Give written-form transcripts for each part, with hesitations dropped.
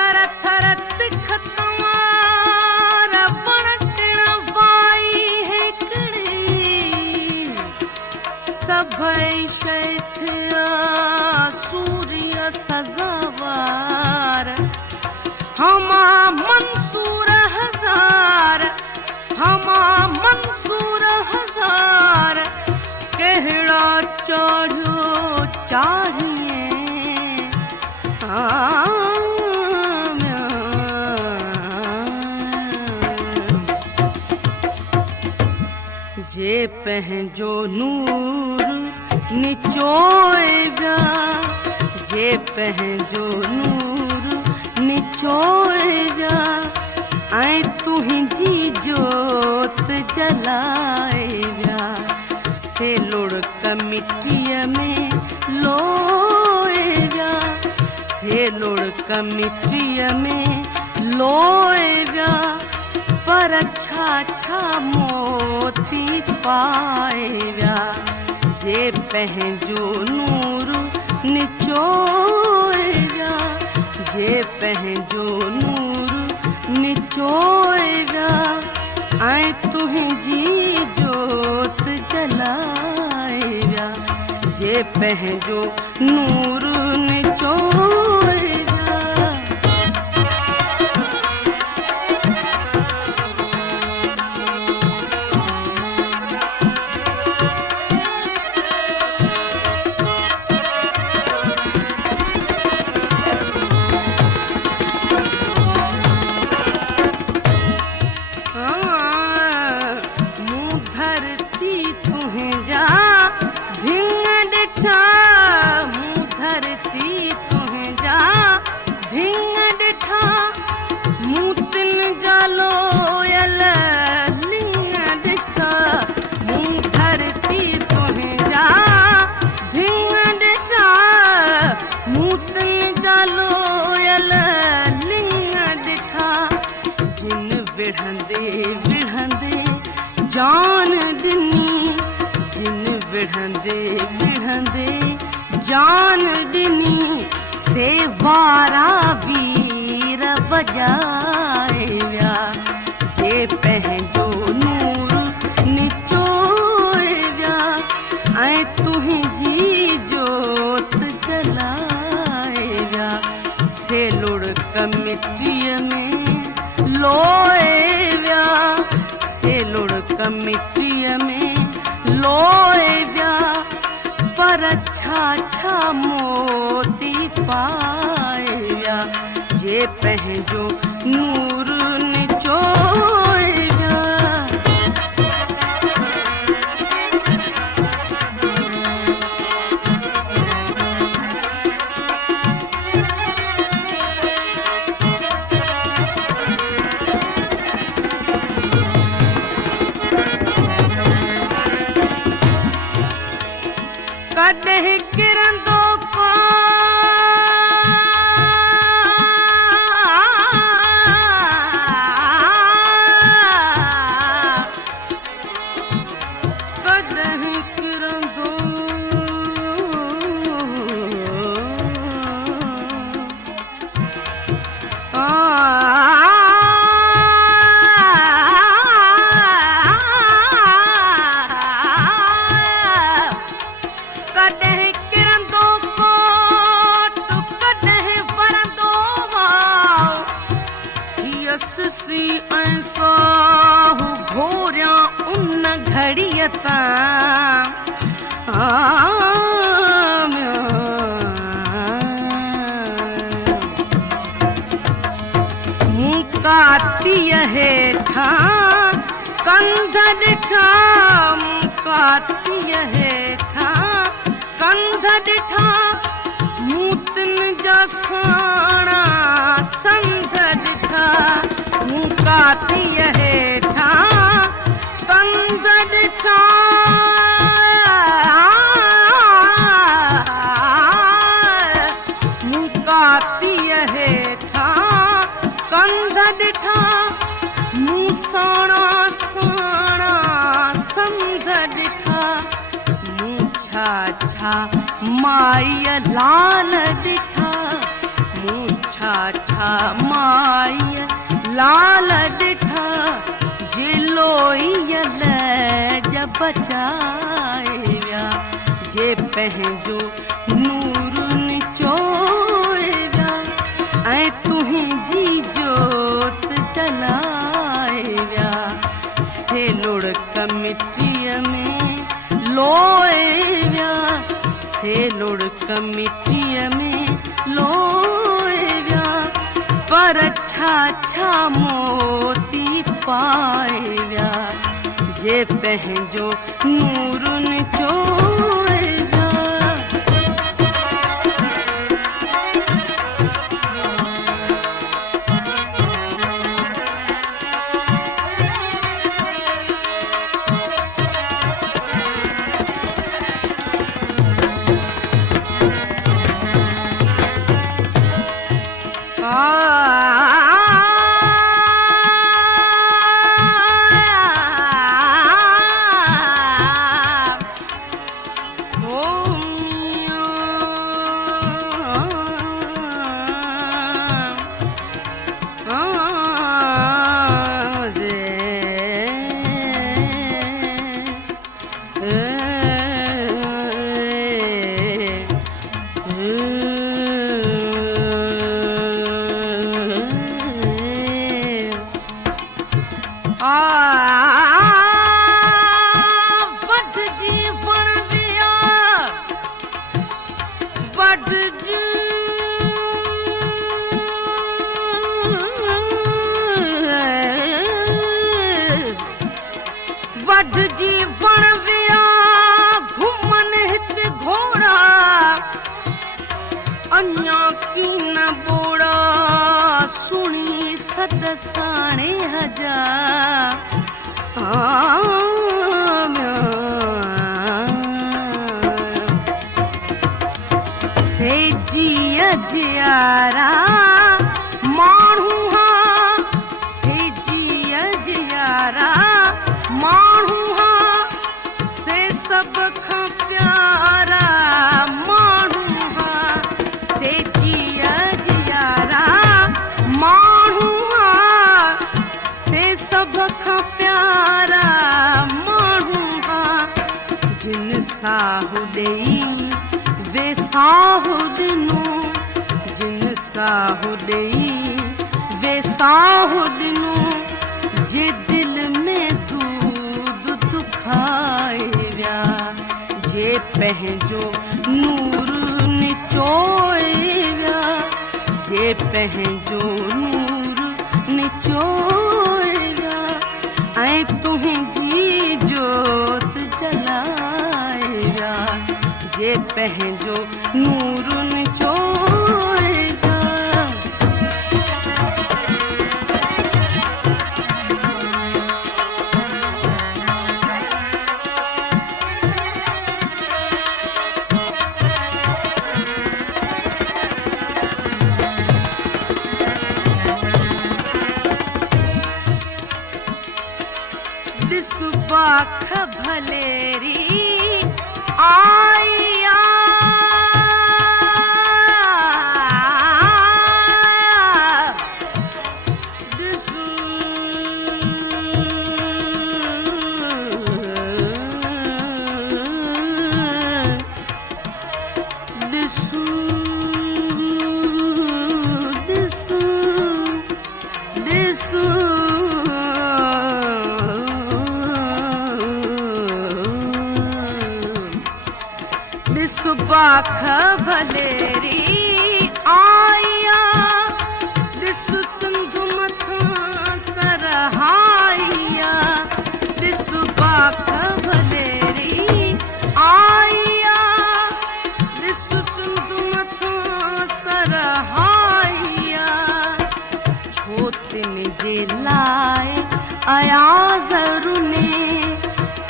थर थर तिखतवार वणटिण वाई हिकिड़ी सभई शइ थिया सूर्य सज़ावार हमा मंसूर हज़ार हमा मंसूर हज़ार कहिड़ा चढ़ियो चाढ़िए जे पंहिंजो नूर निचोए विया जे पंहिंजो नूर निचोए विया ऐं तुंहिंजी जोत जलाए विया से लुढ़क मिट्टीअ में लोए विया से लुढ़क मिट्टीअ में लोए विया पर छा छा मोती पाए विया जे पंहिंजो नूर निचोए विया जे पंहिंजो नूर निचोए विया ऐं तुंहिंजी जोत जलाए विया जे पंहिंजो नूर निचोए जान ॾिनी जिन विढ़ंदे विढ़ंदे जान ॾिनी से वारा वीर वॼाए विया जे पंहिंजो नूर निचोए विया ऐं तुंहिंजी जोत जलाए विया से लुढ़क मिट्टीअ में लोए विया से लुढ़क मिट्टीअ में लोए विया पर छा छा मोती पाए विया जे पंहिंजो नूर निचोए विया कॾहिं किरंदो को कॾहिं किरंदो सी ऐसा घोरिया उन घड़ीअ तां मूं कातीअ हेठां कंध ॾिठा मूं कातीअ हेठां कंध ॾिठा मूं तिन जा साणा संध ॾिठा मूं कातीअ हेठां कंध ॾिठा मूं कातीअ हेठां कंध ॾिठा मूं साणा साणा संध ॾिठा मूं छा छा माईअ लाल ॾिठा मूं छा छा छा माई लाल ॾिठा जे लोईअल जब बचाए विया जे पंहिंजो नूर निचोए विया ऐं तुंहिंजी जोत जलाए विया से लुड़क मिट्टीअ में लोए विया से लुड़क मिट्टीअ में लोए विया पर छा छा मोती पाए विया जे पंहिंजो नूर निचोए विया साणे हजा से जिया जियारा माण्हू हा से जिया जियारा माण्हू हा से सब खां प्यारा माण्हू हा से जिया जियारा सब खां प्यारा माण्हू हा जिन साहु ॾेई वे साहु ॾिनो जिन साहु ॾेई वे साहु ॾिनो जे दिल में दूध दुखाए विया जे पंहिंजो नूर निचोए विया जे पंहिंजो नूर निचोए ऐं तुंहिंजी जोत जलाए विया जे पंहिंजो नूर निचोए विया सुबाख भलेरी आया सुबाख भलेरी आया दिस सिंधु मथां सरहाइया सुबाख भलेरी आया दिस सिंधु मथां सरहाइया छो तिन जे लाइ आया ज़रूने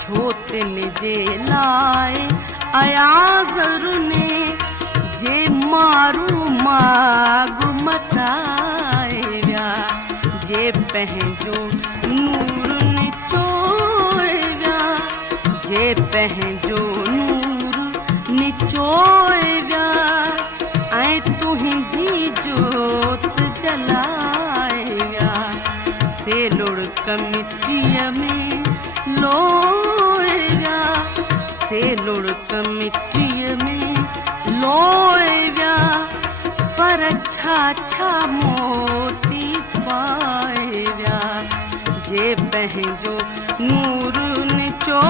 छो तिन जे लाइ आया ज़रूने जे मारू माग मटाए विया जे पंहिंजो नूर निचोए विया जे पंहिंजो नूर निचोए विया ऐं तुंहिंजी जोत मिट्टीअ में लोया से लुढ़क मिट्टीअ में लोया पर छा छा मोती पाया जे पंहिंजो नूर निचो